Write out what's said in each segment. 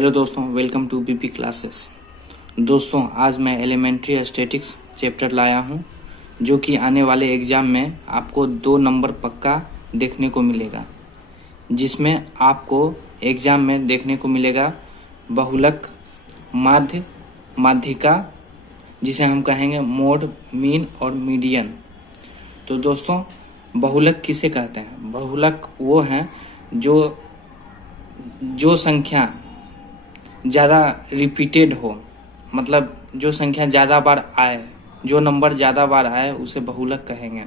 Hello दोस्तों, welcome to BP classes. दोस्तों, आज मैं एलिमेंट्री स्टैटिक्स चैप्टर लाया हूं, जो कि आने वाले एग्ज़ाम में आपको 2 नंबर पक्का देखने को मिलेगा, जिसमें आपको एग्ज़ाम में देखने को मिलेगा बहुलक, माध्य, माध्यिका, जिसे हम कहेंगे मोड, मीन और मीडियन। तो दोस्तों, बहुलक किसे कहते हैं? बहुलक वो हैं जो संख्या ज़्यादा रिपीटेड हो, मतलब जो संख्या ज़्यादा बार आए, जो नंबर ज़्यादा बार आए उसे बहुलक कहेंगे।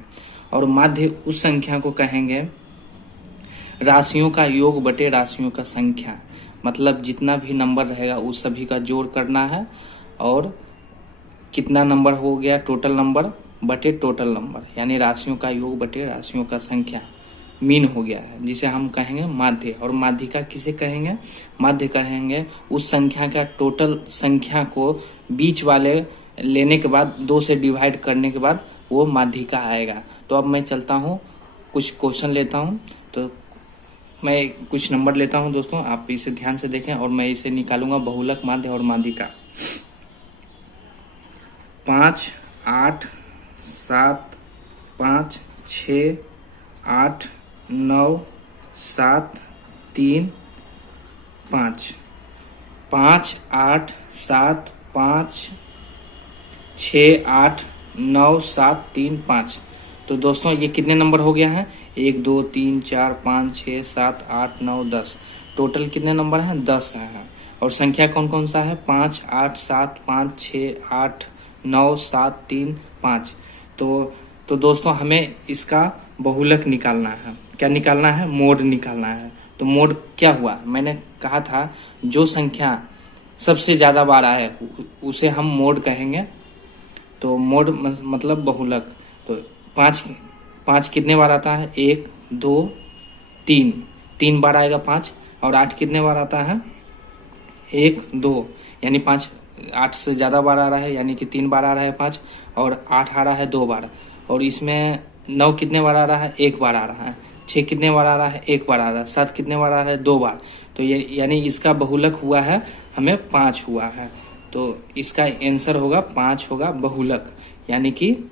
और माध्य उस संख्या को कहेंगे राशियों का योग बटे राशियों का संख्या, मतलब जितना भी नंबर रहेगा उस सभी का जोड़ करना है और कितना नंबर हो गया टोटल नंबर बटे टोटल नंबर, यानी राशियों का योग बटे राशियों का संख्या मीन हो गया है, जिसे हम कहेंगे माध्य। और माध्यिका किसे कहेंगे? माध्य कहेंगे उस संख्या का टोटल संख्या को बीच वाले लेने के बाद 2 से डिवाइड करने के बाद वो माध्यिका आएगा। तो अब मैं चलता हूँ, कुछ क्वेश्चन लेता हूँ। तो मैं कुछ नंबर लेता हूँ दोस्तों, आप इसे ध्यान से देखें और मैं इसे निकालूंगा बहुलक, माध्य और माध्यिका। 5, 8, 7, 5, 6, 8, 9, 7, 3, 5, 5, 8, 7, 5, 6, 8, 9, 7, 3, 5। तो दोस्तों ये कितने नंबर हो गया है? 1, 2, 3, 4, 5, 6, 7, 8, 9, 10। टोटल कितने नंबर हैं? 10 हैं। और संख्या कौन कौन सा है? 5, 8, 7, 5, 6, 8, 9, 7, 3, 5। तो दोस्तों हमें इसका बहुलक निकालना है। क्या निकालना है? मोड निकालना है। तो मोड क्या हुआ? मैंने कहा था जो संख्या सबसे ज़्यादा बार आए उसे हम मोड कहेंगे। तो मोड मतलब बहुलक। तो 5 कितने बार आता है? 1, 2, 3 बार आएगा 5। और 8 कितने बार आता है? 1, 2, यानी 5, 8 से ज़्यादा बार आ रहा है, यानी कि 3 बार आ रहा है 5। और 8 आ रहा है 2 बार। और इसमें 9 कितने बार आ रहा है? 1 बार आ रहा है। 6 कितने बार आ रहा है? 1 बार आ रहा है। 7 कितने बार आ रहा है? 2 बार। तो ये यानी इसका बहुलक हुआ है हमें 5 हुआ है। तो इसका आंसर होगा 5 होगा बहुलक, यानी कि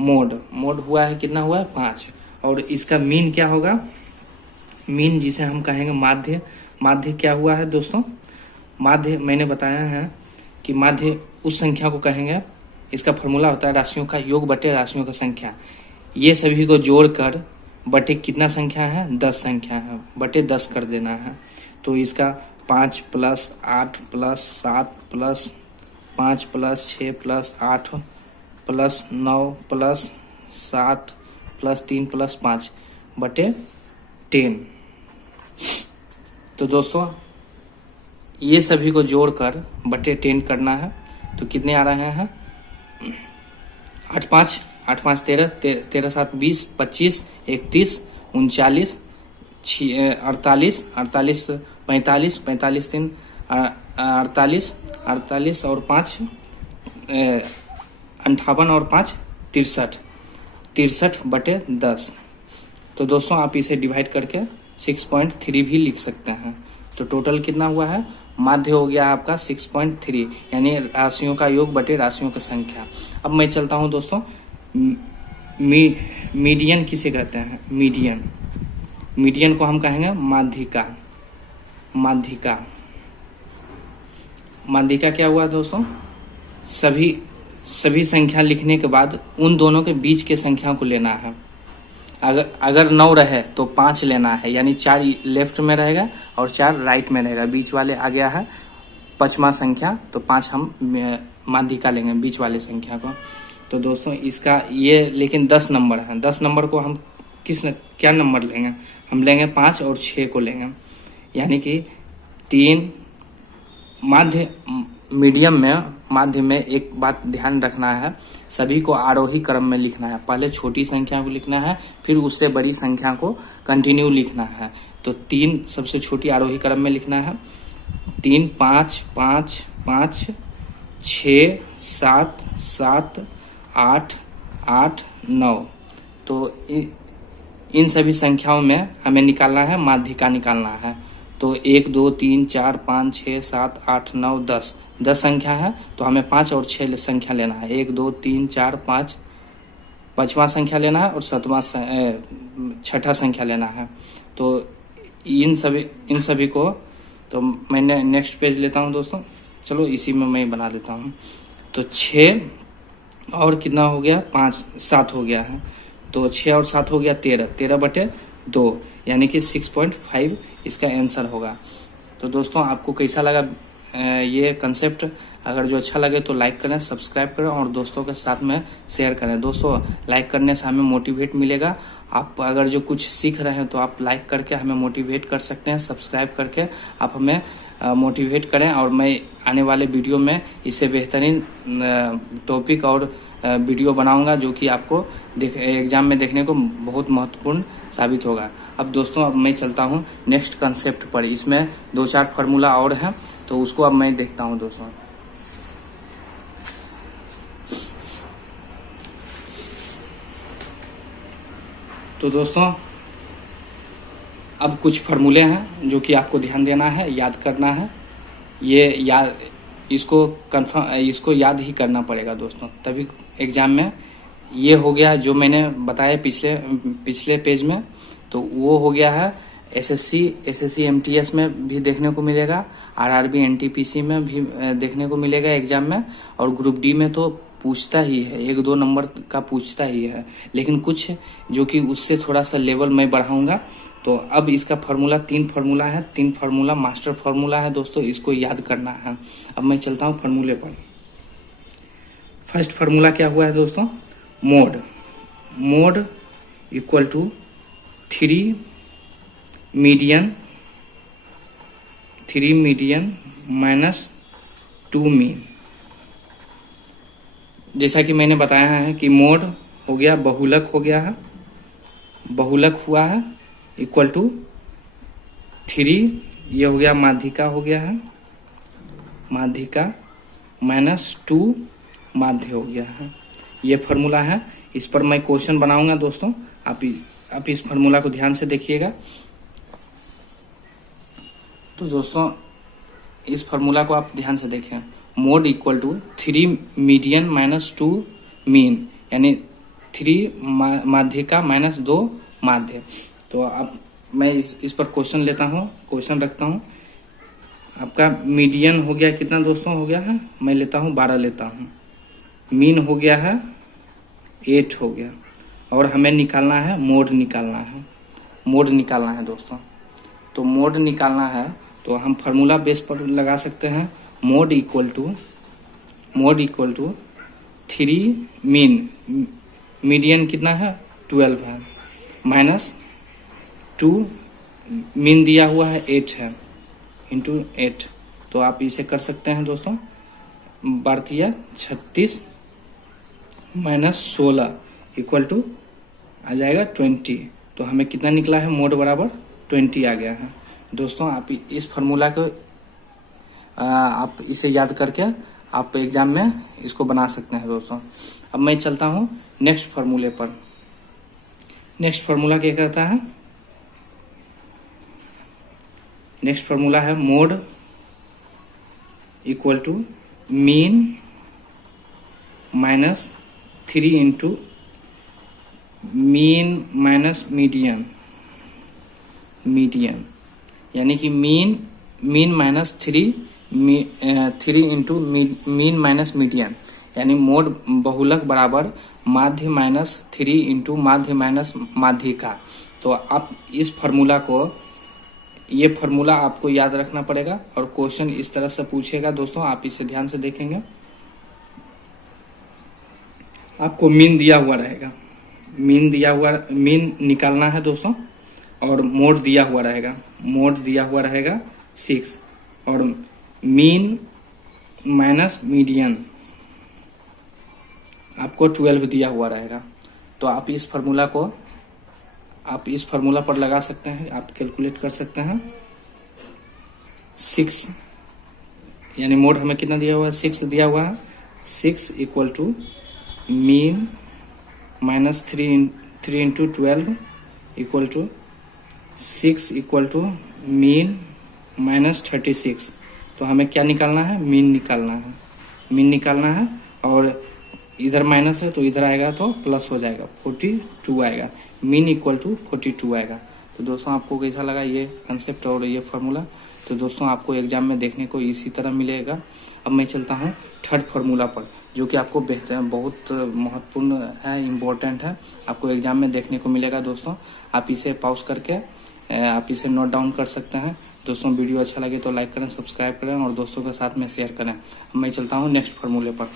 मोड हुआ है, कितना हुआ है? 5। और इसका मीन क्या होगा? मीन जिसे हम कहेंगे माध्य। माध्य क्या हुआ है दोस्तों? माध्य मैंने बताया है कि माध्य उस संख्या को कहेंगे, इसका फॉर्मूला होता है राशियों का योग बटे राशियों का संख्या। ये सभी को जोड़कर बटे कितना संख्या है? 10 संख्या है, बटे 10 कर देना है। तो इसका 5 plus 8 plus 7 plus 5 plus 6 plus 8 plus 9 plus 7 plus 3 plus 5 बटे 10। तो दोस्तों ये सभी को जोड़कर बटे 10 करना है। तो कितने आ रहे हैं? 8 5 13, 13 7 20, 25, 31, 39, 48, 45, 45 3 48, 48 और 5 58 और 5 63, 63 बटे 10। तो दोस्तों आप इसे डिवाइड करके 6.3 भी लिख सकते हैं। तो टोटल कितना हुआ है? माध्य हो गया आपका 6.3, यानी राशियों का योग बटे राशियों की संख्या। अब मैं चलता हूं दोस्तों, मीडियन किसे कहते हैं? मीडियन को हम कहेंगे माध्यिका। माध्यिका क्या हुआ दोस्तों? सभी संख्या लिखने के बाद उन दोनों के बीच के संख्या को लेना है। अगर 9 रहे तो 5 लेना है, यानी 4 लेफ्ट में रहेगा और 4 राइट में रहेगा। बीच वाले आ गया है 5वां संख्या, तो 5 हम माध्यिका लेंगे बीच वाले संख्या को। तो दोस्तों इसका ये लेकिन 10 नंबर है। 10 नंबर को हम क्या नंबर लेंगे? हम लेंगे 5 और 6 को लेंगे, यानी कि 3 माध्य में एक बात ध्यान रखना है, सभी को आरोही क्रम में लिखना है। पहले छोटी संख्या को लिखना है, फिर उससे बड़ी संख्या को कंटिन्यू लिखना है। तो 3 सबसे छोटी आरोही क्रम में लिखना है। 3 5 5 5 6 7 7 8 8 9। तो इन सभी संख्याओं में हमें निकालना है, माध्यिका निकालना है। तो 1 2 3 4 5 6 7 8 9 10 10 संख्या है, तो हमें 5 और 6 संख्या लेना है। 1 2 3 4 5 पाँचवा संख्या लेना है और छठा संख्या लेना है। तो इन सभी को तो मैंने नेक्स्ट पेज लेता हूँ दोस्तों। चलो इसी में मैं बना देता हूँ। तो 6 और कितना हो गया, 5 7 हो गया है। तो 6 और 7 हो गया 13, 13/2 यानी कि 6.5 इसका आंसर होगा। तो दोस्तों आपको कैसा लगा ये कंसेप्ट? अगर जो अच्छा लगे तो लाइक करें, सब्सक्राइब करें और दोस्तों के साथ में शेयर करें। दोस्तों लाइक करने से हमें मोटिवेट मिलेगा। आप अगर जो कुछ सीख रहे हैं तो आप लाइक करके हमें मोटिवेट कर सकते हैं, सब्सक्राइब करके आप हमें मोटिवेट करें। और मैं आने वाले वीडियो में इससे बेहतरीन टॉपिक और वीडियो बनाऊंगा जो कि आपको एग्जाम में देखने को बहुत महत्वपूर्ण साबित होगा। अब दोस्तों अब मैं चलता हूं नेक्स्ट कंसेप्ट पर। इसमें 2-4 फार्मूला और हैं, तो उसको अब मैं देखता हूं दोस्तों। तो दोस्तों अब कुछ फार्मूले हैं जो कि आपको ध्यान देना है, याद करना है। इसको याद ही करना पड़ेगा दोस्तों, तभी एग्जाम में। ये हो गया जो मैंने बताया पिछले पेज में, तो वो हो गया है। एसएससी एमटीएस में भी देखने को मिलेगा, आरआरबी एनटीपीसी में भी देखने को मिलेगा एग्जाम में, और ग्रुप डी में तो पूछता ही है, 1-2 नंबर का पूछता ही है। लेकिन कुछ जो कि उससे थोड़ा सा लेवल मैं बढ़ाऊंगा। तो अब इसका फार्मूला 3 फार्मूला है, 3 फार्मूला मास्टर फार्मूला है दोस्तों, इसको याद करना है। अब मैं चलता हूँ फार्मूले पर। फर्स्ट फार्मूला क्या हुआ है दोस्तों? Mode equal to 3 median minus 2 mean. जैसा कि मैंने बताया है कि मोड हो गया बहुलक हो गया है, बहुलक हुआ है, इक्वल टू 3, ये हो गया माध्यिका हो गया है, माध्यिका माइनस 2 माध्य हो गया है। ये फार्मूला है। इस पर मैं क्वेश्चन बनाऊंगा दोस्तों, आप इस फार्मूला को ध्यान से देखिएगा। तो दोस्तों इस फार्मूला को आप ध्यान से देखें। Mode equal to 3 median minus 2 mean, यानी 3 माध्यिका माइनस 2 माध्य। तो अब मैं इस पर क्वेश्चन लेता हूँ, क्वेश्चन रखता हूँ। आपका मीडियन हो गया कितना दोस्तों हो गया है, मैं लेता हूँ 12 लेता हूँ। मीन हो गया है 8 हो गया, और हमें निकालना है मोड निकालना है दोस्तों। तो मोड निकालना है तो हम फार्मूला बेस पर लगा सकते हैं। मोड इक्वल टू 3 मीडियन कितना है 12 है, माइनस 2 मीन दिया हुआ है 8 है, इंटू 8। तो आप इसे कर सकते हैं दोस्तों। भारतीय 36 माइनस 16 इक्वल टू आ जाएगा 20। तो हमें कितना निकला है, मोड बराबर 20 आ गया है दोस्तों। आप इस फार्मूला को आप इसे याद करके आप एग्जाम में इसको बना सकते हैं दोस्तों। अब मैं चलता हूँ नेक्स्ट फार्मूले पर। नेक्स्ट फार्मूला क्या कहता है? नेक्स्ट फार्मूला है mode equal to mean minus 3 into mean minus median, यानी कि mean minus 3 into mean minus median, यानी मोड बहुलक बराबर माध्य माइनस 3 इंटू माध्य माइनस माध्यिका। तो आप इस फार्मूला को, ये फार्मूला आपको याद रखना पड़ेगा, और क्वेश्चन इस तरह से पूछेगा दोस्तों, आप इसे ध्यान से देखेंगे। आपको मीन दिया हुआ रहेगा, मीन निकालना है दोस्तों, और मोड दिया हुआ रहेगा 6, और मीन माइनस मीडियन आपको 12 दिया हुआ रहेगा। तो आप इस फार्मूला पर लगा सकते हैं, आप कैलकुलेट कर सकते हैं। 6 यानी मोड हमें कितना दिया हुआ है, 6 दिया हुआ है। 6 equal to mean minus 3 into 12 equal to 6 equal to mean minus 36। तो हमें क्या निकालना है, मीन निकालना है, मीन निकालना है। और इधर माइनस है तो इधर आएगा तो प्लस हो जाएगा, 42 आएगा, मीन इक्वल टू 42 आएगा। तो दोस्तों आपको कैसा लगा ये कंसेप्ट और ये फार्मूला? तो दोस्तों आपको एग्जाम में देखने को इसी तरह मिलेगा। अब मैं चलता हूँ थर्ड फार्मूला पर, जो कि आपको बेहतर बहुत महत्वपूर्ण है, इम्पोर्टेंट है, आपको एग्जाम में देखने को मिलेगा। दोस्तों आप इसे पॉज करके आप इसे नोट डाउन कर सकते हैं। दोस्तों वीडियो अच्छा लगे तो लाइक करें, सब्सक्राइब करें और दोस्तों के साथ में शेयर करें। अब मैं चलता हूँ नेक्स्ट फार्मूले पर।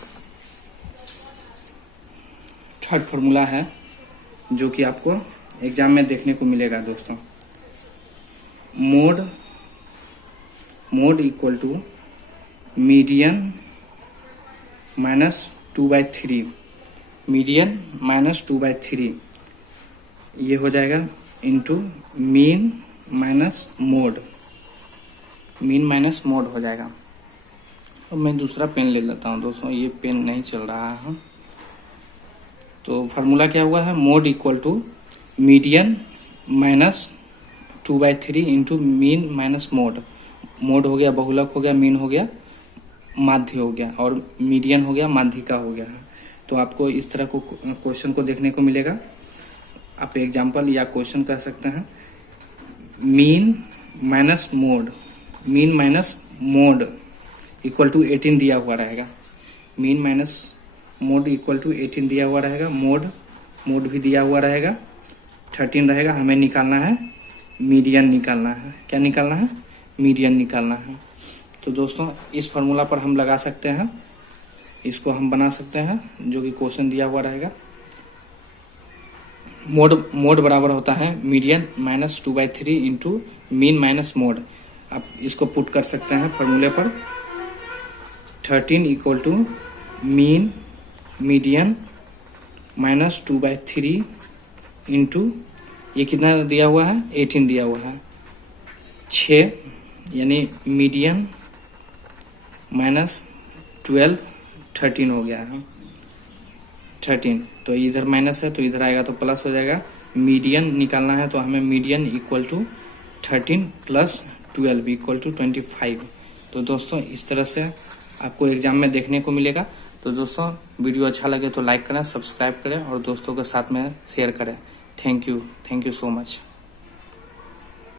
थर्ड फार्मूला है जो कि आपको एग्जाम में देखने को मिलेगा दोस्तों, mode equal to median minus 2/3, median minus 2/3 ये हो जाएगा into mean minus mode, mean minus mode हो जाएगा। अब मैं दूसरा पेन ले लेता हूँ दोस्तों, ये पेन नहीं चल रहा है। तो फार्मूला क्या हुआ है, mode equal to median minus 2/3 into mean minus mode. Mode हो गया बहुलक हो गया, मीन हो गया माध्य हो गया, और मीडियन हो गया माध्यिका हो गया है। तो आपको इस तरह को क्वेश्चन को देखने को मिलेगा। आप एग्जाम्पल या क्वेश्चन कह सकते हैं, mean minus mode, mean minus mode equal to 18 दिया हुआ रहेगा, mean minus mode equal to 18 दिया हुआ रहेगा, मोड भी दिया हुआ रहेगा, 13 रहेगा। हमें निकालना है मीडियन, निकालना है, क्या निकालना है, मीडियन निकालना है। तो दोस्तों इस फार्मूला पर हम लगा सकते हैं, इसको हम बना सकते हैं, जो कि क्वेश्चन दिया हुआ रहेगा। मोड बराबर होता है median minus 2/3 into mean minus mode. आप इसको पुट कर सकते हैं फार्मूले पर, 13 equal to mean median minus 2/3 into ये कितना दिया हुआ है, 18 दिया हुआ है, 6 यानी मीडियन माइनस 12, 13 हो गया है, 13। तो इधर माइनस है तो इधर आएगा तो प्लस हो जाएगा। मीडियन निकालना है तो हमें median equal to 13 plus 12 equal to 25। तो दोस्तों इस तरह से आपको एग्जाम में देखने को मिलेगा। तो दोस्तों वीडियो अच्छा लगे तो लाइक करें, सब्सक्राइब करें और दोस्तों के साथ में शेयर करें। Thank you so much.